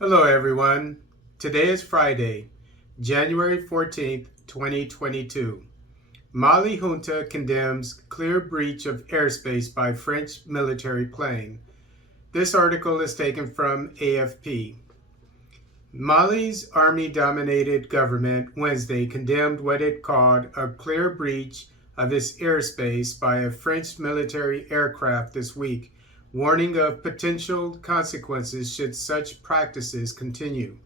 Hello, everyone. Today is Friday, January 14th, 2022. Mali junta condemns clear breach of airspace by French military plane. This article is taken from AFP. Mali's army-dominated government Wednesday condemned what it called a clear breach of its airspace by a French military aircraft this week, warning of potential consequences should such practices continue.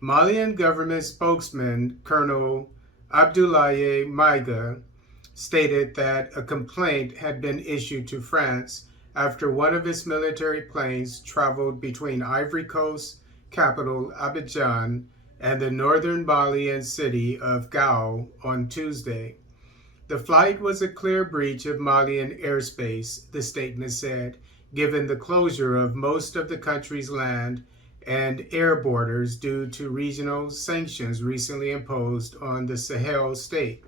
Malian government spokesman Colonel Abdoulaye Maiga stated that a complaint had been issued to France after one of its military planes traveled between Ivory Coast capital Abidjan and the northern Malian city of Gao on Tuesday. The flight was a clear breach of Malian airspace, the statement said, given the closure of most of the country's land and air borders due to regional sanctions recently imposed on the Sahel state.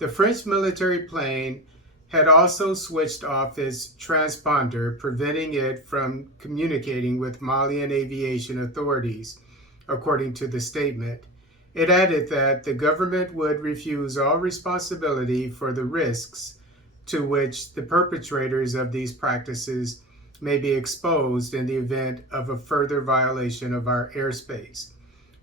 The French military plane had also switched off its transponder, preventing it from communicating with Malian aviation authorities, according to the statement. It added that the government would refuse all responsibility for the risks to which the perpetrators of these practices may be exposed in the event of a further violation of our airspace.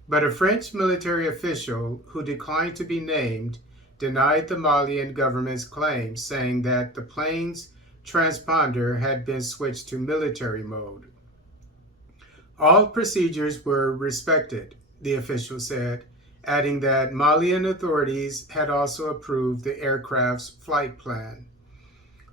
But a French military official who declined to be named denied the Malian government's claims, saying that the plane's transponder had been switched to military mode. All procedures were respected, the official said, adding that Malian authorities had also approved the aircraft's flight plan.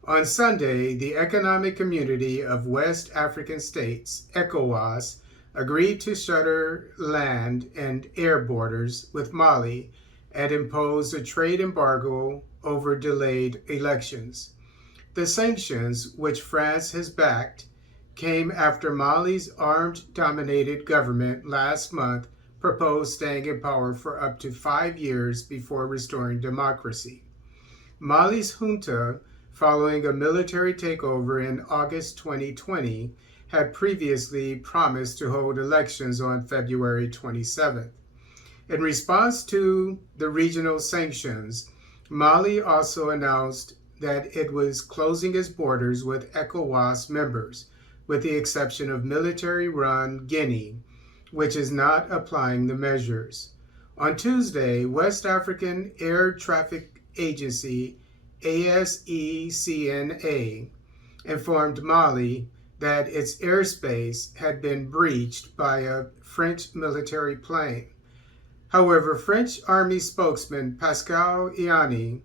On Sunday, the Economic Community of West African States, ECOWAS, agreed to shutter land and air borders with Mali and impose a trade embargo over delayed elections. The sanctions, which France has backed, came after Mali's armed-dominated government last month proposed staying in power for up to 5 years before restoring democracy. Mali's junta, following a military takeover in August 2020, had previously promised to hold elections on February 27th. In response to the regional sanctions, Mali also announced that it was closing its borders with ECOWAS members, with the exception of military-run Guinea, which is not applying the measures. On Tuesday, West African Air Traffic Agency ASECNA informed Mali that its airspace had been breached by a French military plane. However, French Army spokesman Pascal Iani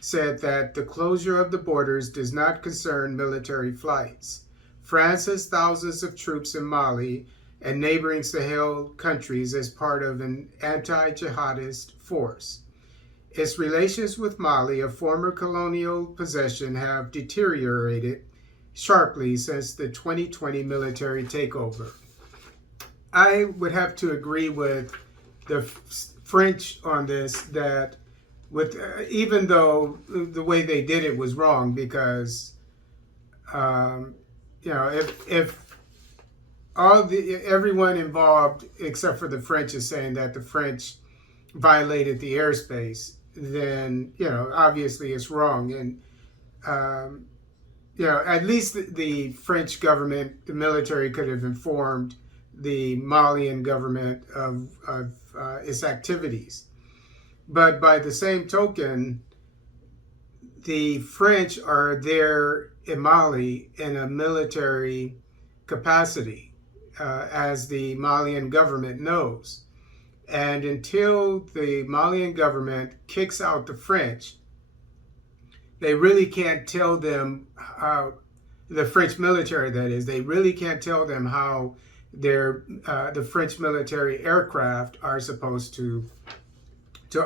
said that the closure of the borders does not concern military flights. France has thousands of troops in Mali and neighboring Sahel countries as part of an anti-jihadist force. Its relations with Mali, a former colonial possession, have deteriorated sharply since the 2020 military takeover. I would have to agree with the French on this, that even though the way they did it was wrong, because if everyone involved except for the French is saying that the French violated the airspace, then obviously it's wrong. And at least the French government, the military, could have informed the Malian government of its activities. But by the same token, the French are there in Mali in a military capacity, as the Malian government knows. And until the Malian government kicks out the French, they really can't tell them how, the French military that is, they really can't tell them how the French military aircraft are supposed to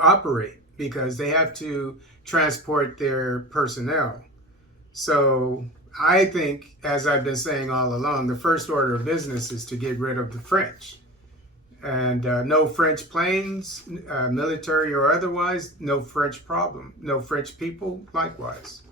operate, because they have to transport their personnel. So I think, as I've been saying all along, the first order of business is to get rid of the French. And no French planes, military or otherwise, no French problem. No French people, likewise.